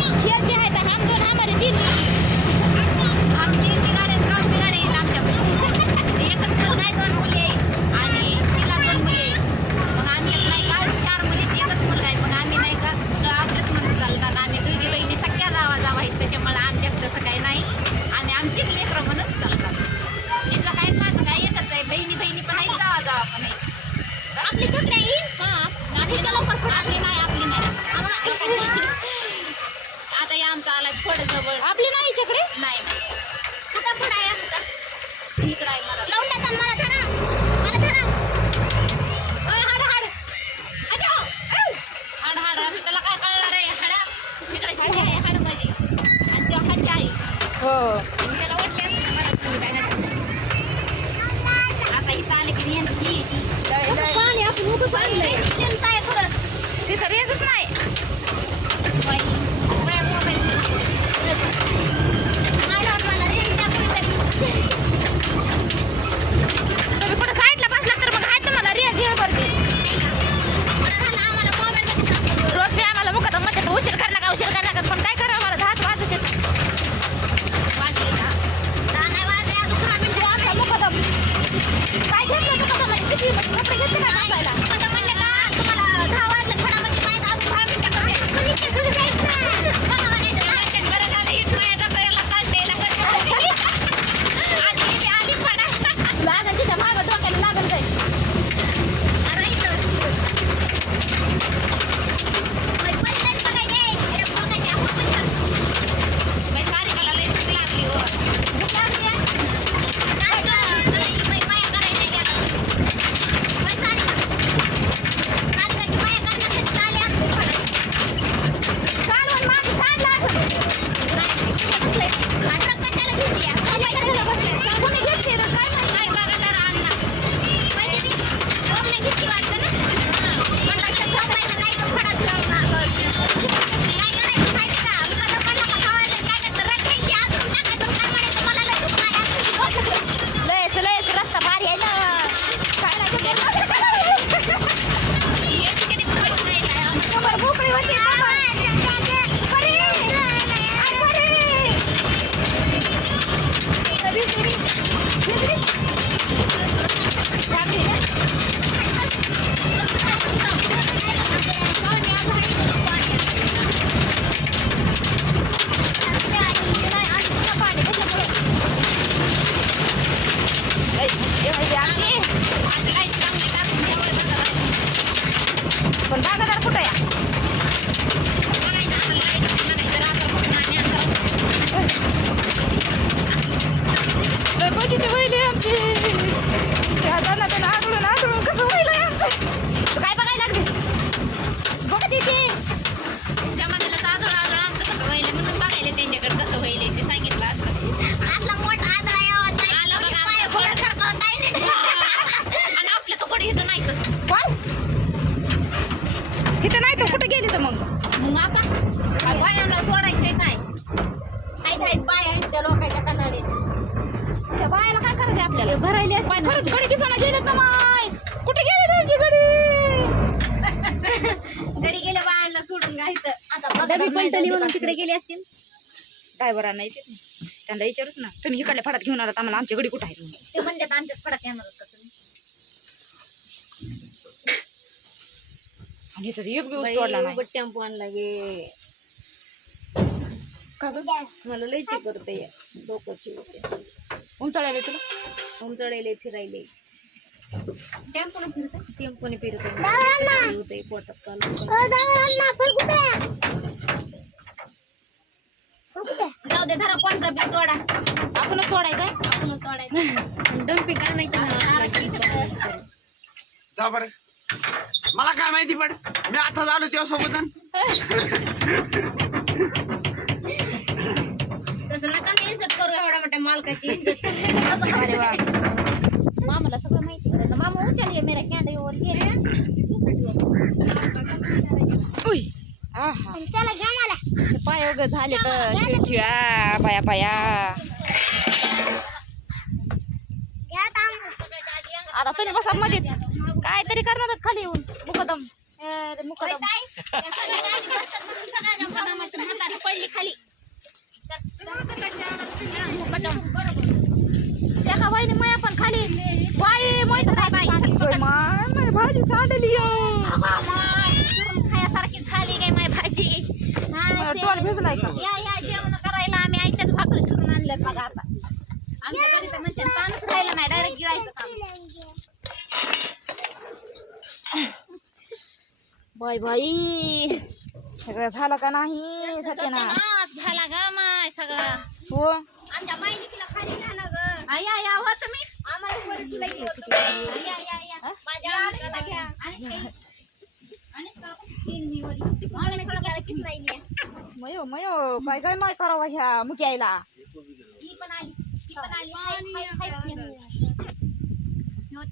शेरचे आहेत हम दोन हमारे तीन हम तीन ती गाड्या क्रॉसची गाडी आहेत आमच्यापाशी एकच मुलगा आहे दोन मुली आहे आणि तिला दोन मुली आहे मग आमच्यात नाही का 4 मुलीत एकच मुलगा आहे मग आम्ही नाही का सगळं आपलंच म्हणून चालतात आम्ही दोघी बहिणी सख्या जावा आहेत त्याच्यामुळे आमच्यात तसं काही नाही आणि आमचीच लेकरं म्हणून चालतात तिचं काय माझं काय एकच आहे बहिणी बहिणी पण आहे जावा पण आहे आपली छकडे येईल हां आपली नाही आता या आमचा आला थोडं जवळ आपली नाही छकडे नाही कुठं पुढं आहे आता इकडं आहे मला लावून टाका मला धरा ओय हाड आम्ही त्याला काय कळणार आहे हाडा तिकडे शिवी आहे हाड मध्ये आणि तो हाची आहे हो त्याला वाटले असं मला आता इथं आले की यांची पाणी आपण उभं चाललंय तिथं रेजच नाही तुम्ही कुठं साईडला बसला तर मग आहे तुम्हाला रेज येळ करते रोज मी आम्हाला मुखात म्हणते उशीर कर नका पण काय करा मला 10 वाजत येत काय घेतलं मुखात पिशवी कपडे घेतले का बसायला म्हणले का तुम्हाला 10 वाजले थोडा म्हणजे माहिती अजून 10 मिनिटं घरी जायचं बरं झालं इथं माझ्या डबऱ्याला काल द्यायला आधी मी आली पडा लागन तिच्या मागं डोक्याला लागन जाईल तारीखाला लई भूक लागली हो भूक लागली पण बागादार कुठं आहे बचीचे वहिले आमचे त्यांना आदळून कसं वहिलं आमचं तू काय बघायला लागलीस बघत येते त्या म्हणाला आदळ आमचं कसं वहिले म्हणून बघायला त्यांच्याकडे कसं वहिले ते सांगितलं असतं आतला मोठा आदळ आला बघा आणि आपल्या तो कुठे इथं नाही तर कोण इथं नाही तर कुठे गेली तर मग आता बायांना तोडायचंय काय बाय आहेत त्या लोकांच्या कन्नाडे त्या बायाला काय करायचं आपल्याला भरायली असते खरंच गडी दिसायला गेलेत ना माय कुठे गेले त्यांची गडी गेल्या बायांना सोडून घ्यायचं आता पलटली म्हणून तिकडे गेले असतील काय बरं नाही त्यांना विचारूच ना तुम्ही इकडल्या फडात घेऊन आलात आम्हाला आमच्या गडी कुठं आहेत ते म्हणतात आमच्याच फडात येणार होता तुम्ही आणि इथं एक दिवस तोडला नाही टेम्पो आणला गे का ग मला लई ते करते डोकंची होते उंचाळायला तुला उंचाळायला फिरायले टेम्पोने फिरते पोटात जाऊ दे धरा कोणता बी तोडा आपणच तोडायचं डंपिंग आणायची जा बरं मला काय माहिती पड मी आता झालो त्या सोबत तसं नका नाही इन्सर्ट करू एवढ्या मोठ्या मालकाची मामाला सगळं माहिती करायचं मामा उचलले मेरा कॅन्डीवर गेले त्याला घ्या मला पाय वगैरे झाले तर खिळा पाया पाया आता तुम्ही बसा मध्येच काय तरी करणार खाली येऊन मुकदम म्हातारी पडली खाली त्या का बाईने माया पण खाली बाई बाई भाजी सांडली खायासारखी झाली काय माय भाजी या जेवण करायला आम्ही आयत्याच भाकरी चुरून आणल्यात बघा आता आमच्या घरी तर म्हणजे ताणच राहिलं नाही डायरेक्ट गिळायचं काम बाई बाई सगळं झालं का नाही सत्यानाश झाला ग माय सगळा हो आमच्या बाईने तिला खाली झालं ग या या हो तुम्ही आम्हाला वर तुला या माझ्या आईला घ्या मयो मयो काय काय माय करावा ह्या मुक्यायला ही पण आली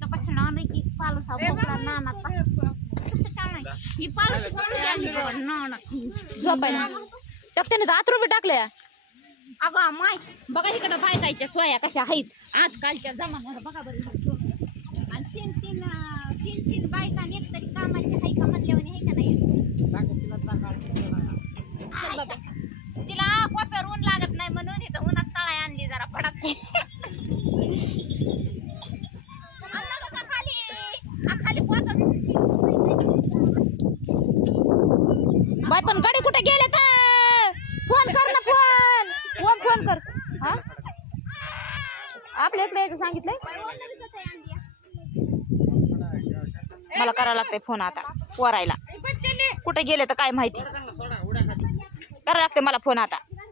कचना की पालूसा बोकला नाना ही पालूस नाना झोपायला त्याने तर 8 रुपये टाकले अगं माय बघा इकडं बायकायच्या सोया कशा आहेत आजकालच्या जमान्यावर बघा बरं आणि तीन बायका एक तरी कामाची हाय का म्हणल्यावर आहे का नाही तिला कोप्यावर ऊन लागत नाही म्हणून इथं उन्हात तळाय आणली जरा फडक खाली बाय पण गाडी कुठे गेले तर फोन कर ना फोन कर हा आपल्या इकडे सांगितलंय मला करावं लागतंय फोन आता वरायला कुठे गेले तर काय माहिती करावं लागतंय मला फोन आता